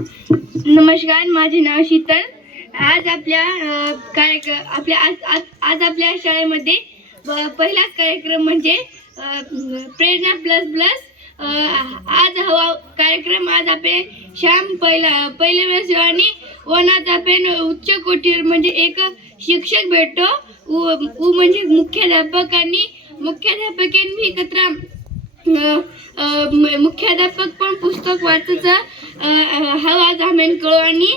नमस्कार माझे नाव शीतल. आज आपल्या कार्यक्रम आपल्या आज आज आज आपल्या शाळेमध्ये पहिलाच कार्यक्रम म्हणजे प्रेरणा प्लस प्लस आज हवा कार्यक्रम. आज आपण श्याम पहिला पहिल्या वेळेस आणि वनात आपण उच्च कोटीर म्हणजे एक शिक्षक भेटतो. उ उ म्हणजे मुख्याध्यापक आणि मुख्याध्यापकांनी एकत्र मुख्याध्यापक पण पुस्तक वाचायचा अ, हा आज आम्ही कळू. आणि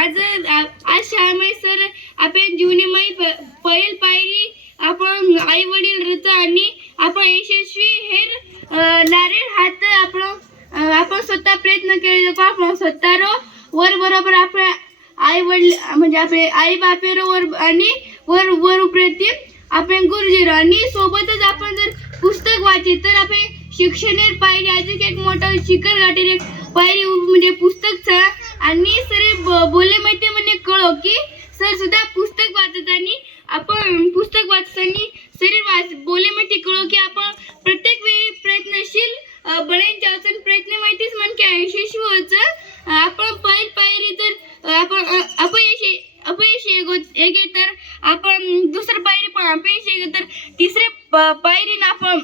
आज आज शाळेमध्ये सर आपण जीवनीमय प- पहिल पायरी आपण आई वडील रच आणि आपण यशस्वी हे नारेल हात आपण आपण स्वतः प्रयत्न केले जातो आपण स्वतः रो वर बरोबर आपल्या आई वडील म्हणजे आपले आई बापेरो वर आणि वर वर प्रतिम आपण गुरुजीरो. आणि सोबतच आपण जर पुस्तक वाचे तर आपण शिक्षणेर पायरी अजून एक मोठा शिखर गाठेल. एक पायरी म्हणजे पुस्तक सर आणि सर ब- बोले माहिती म्हणजे कळो की सर सुद्धा पुस्तक वाचत आणि आपण पुस्तक वाचताना सर वाच बोले माहिती कळो की आपण प्रत्येक वेळी प्रयत्नशील बळ्यांच्या असून प्रयत्न माहितीच म्हण की यशस्वी व्हायचं आपण पाय पायरी तर आपण अपयशी अपयशी अपयश एक तर आपण दुसरं पायरी पण अपयश एक तर तिसरे प- पायरीनं आपण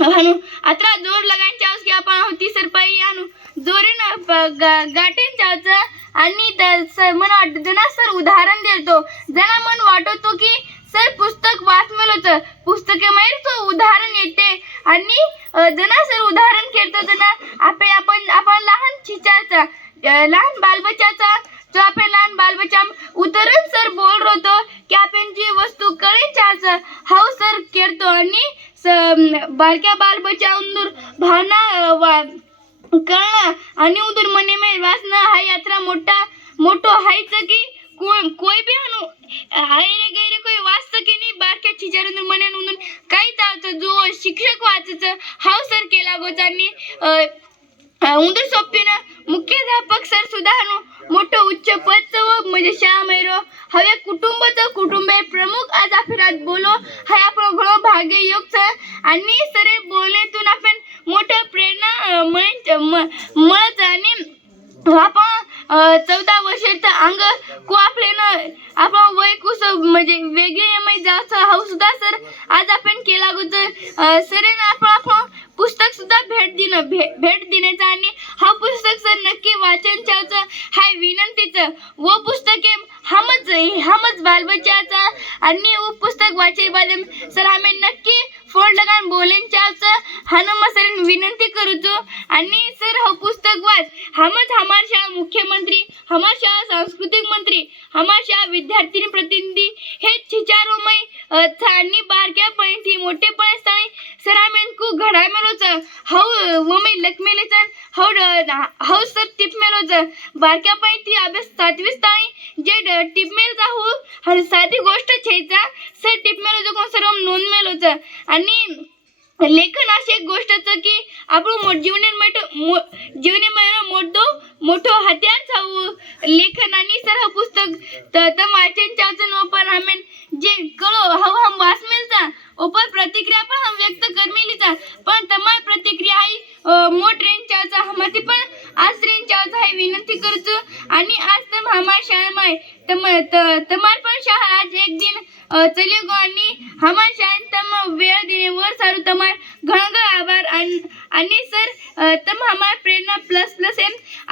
हाणू आता जोर लगान चावस की आपण होती सरपाई आणू. जोरेन प- गा- गाठेन आणि त- स- मला वाटतं सर उदाहरण देतो. जना मन वाटतो की सर पुस्तक वाचमेल होतं. पुस्तके माहीत तो उदाहरण येते. आणि जना सर उदाहरण खेळतो जना आपण आपण आपण लहान चिचाचा लहान बालबच्चाचा जो आपण लहान बालबच्चा उतरून सर बोल होतो की आपण जी वस्तू कळे चाच हाऊ सर करतो आणि स- बारक्या बालबच्चा उंदूर भावना वा- कळणं आणि उंदूर मने मे वाचणं हा यात्रा मोठा मोठो हायच की कोण कोई बी आणू आयरे गैरे कोई वाचतं की नाही बारक्या चिचारून मने उंदूर काही चालतं जो शिक्षक वाचचं हाव सर केला गोचांनी उंदूर सोपीनं मुख्याध्यापक सर सुद्धा मोठं उच्च पदचं व म्हणजे शामेरो हवे कुटुंबचं कुटुंब आहे. प्रमुख आज आपण बोलो. हा आपण घणो भाग्य योग आणि सरे बोलण्यातून आपण मोठं प्रेरणा मिळत मिळत आणि आपण चौदा वर्षाचं अंग को आपले न आपण वय कुस म्हणजे वेगळे जायचं हाऊ सुद्धा सर आज आपण केला गोत सर आपण आपण पुस्तक सुद्धा भेट देणं भे भेट देण्याचं आणि हा पुस्तक सर नक्की वाचन चावचं हाय विनंतीचं. व पुस्तके हमच हमच बालबच्चाचा आणि व पुस्तक वाचे बाले सर आम्ही नक्की फोन लगान बोलेन चावचं हानं मग सर विनंती करूचो आणि सर हा पुस्तक वाच हमच हमार शाळा मुख्यमंत्री हमार शाळा सांस्कृतिक मंत्री हमार शाळा विद्यार्थी प्रतिनिधी हे छिचारोमय आणि बारक्या पैठी मोठे पण स्थानी सरामेनकू घडाय मेलोच हाऊ वमे लकमेलेच हौ हौ सर टिप मेलोच बारक्या पैठी अभ्यास सातवी स्थानी जे टिप मेल जाऊ हर साधी गोष्ट छेचा सर टिप मेलोच कोण सर्व नोंद मेलोच आणि लेखन अशी एक गोष्टच की आपण मो जीवने मो जीवने मोठो मोठो हत्यार छाऊ. लेखन आणि सर पुस्तक त त वाचन चावचं ओपन पण जे कळो हव हम वाचमेलचा ओपर प्रतिक्रिया पण हम व्यक्त करमेलीचा पण तमाय प्रतिक्रिया हाई अ, मोठ रेंज चावचा हमाती पण आज रेंज चावचा हाई विनंती करतो. आणि आज तम हमार शाळेमाय. तम त- तमार पण शाळा आज एक दिन चले गो आणि हमार शाळेत तम वेळ दिने वर सारू तमार. घणग आभार. आणि सर तम हमार प्रेरणा प्लस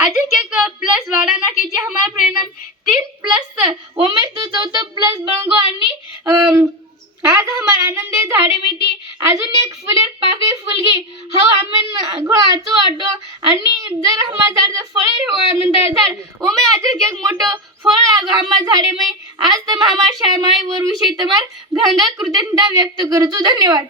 प्लस एक प्लस वाढा के जी हमार प्रेरणा तीन प्लस ओमे तू चौथं प्लस बनगो आणि आज हमार आनंदे झाडे मिळते अजून एक फुले पाकळी फुलगी. हो आम्ही घो आचो आटो आणि जर हमार झाड फळे हो आनंद झाड ओमे अजून एक मोठं फळ लागो हमार झाडे मै. आज तर हमार श्यामाई वर विषयी तमार घंगा कृतज्ञता व्यक्त करतो धन्यवाद.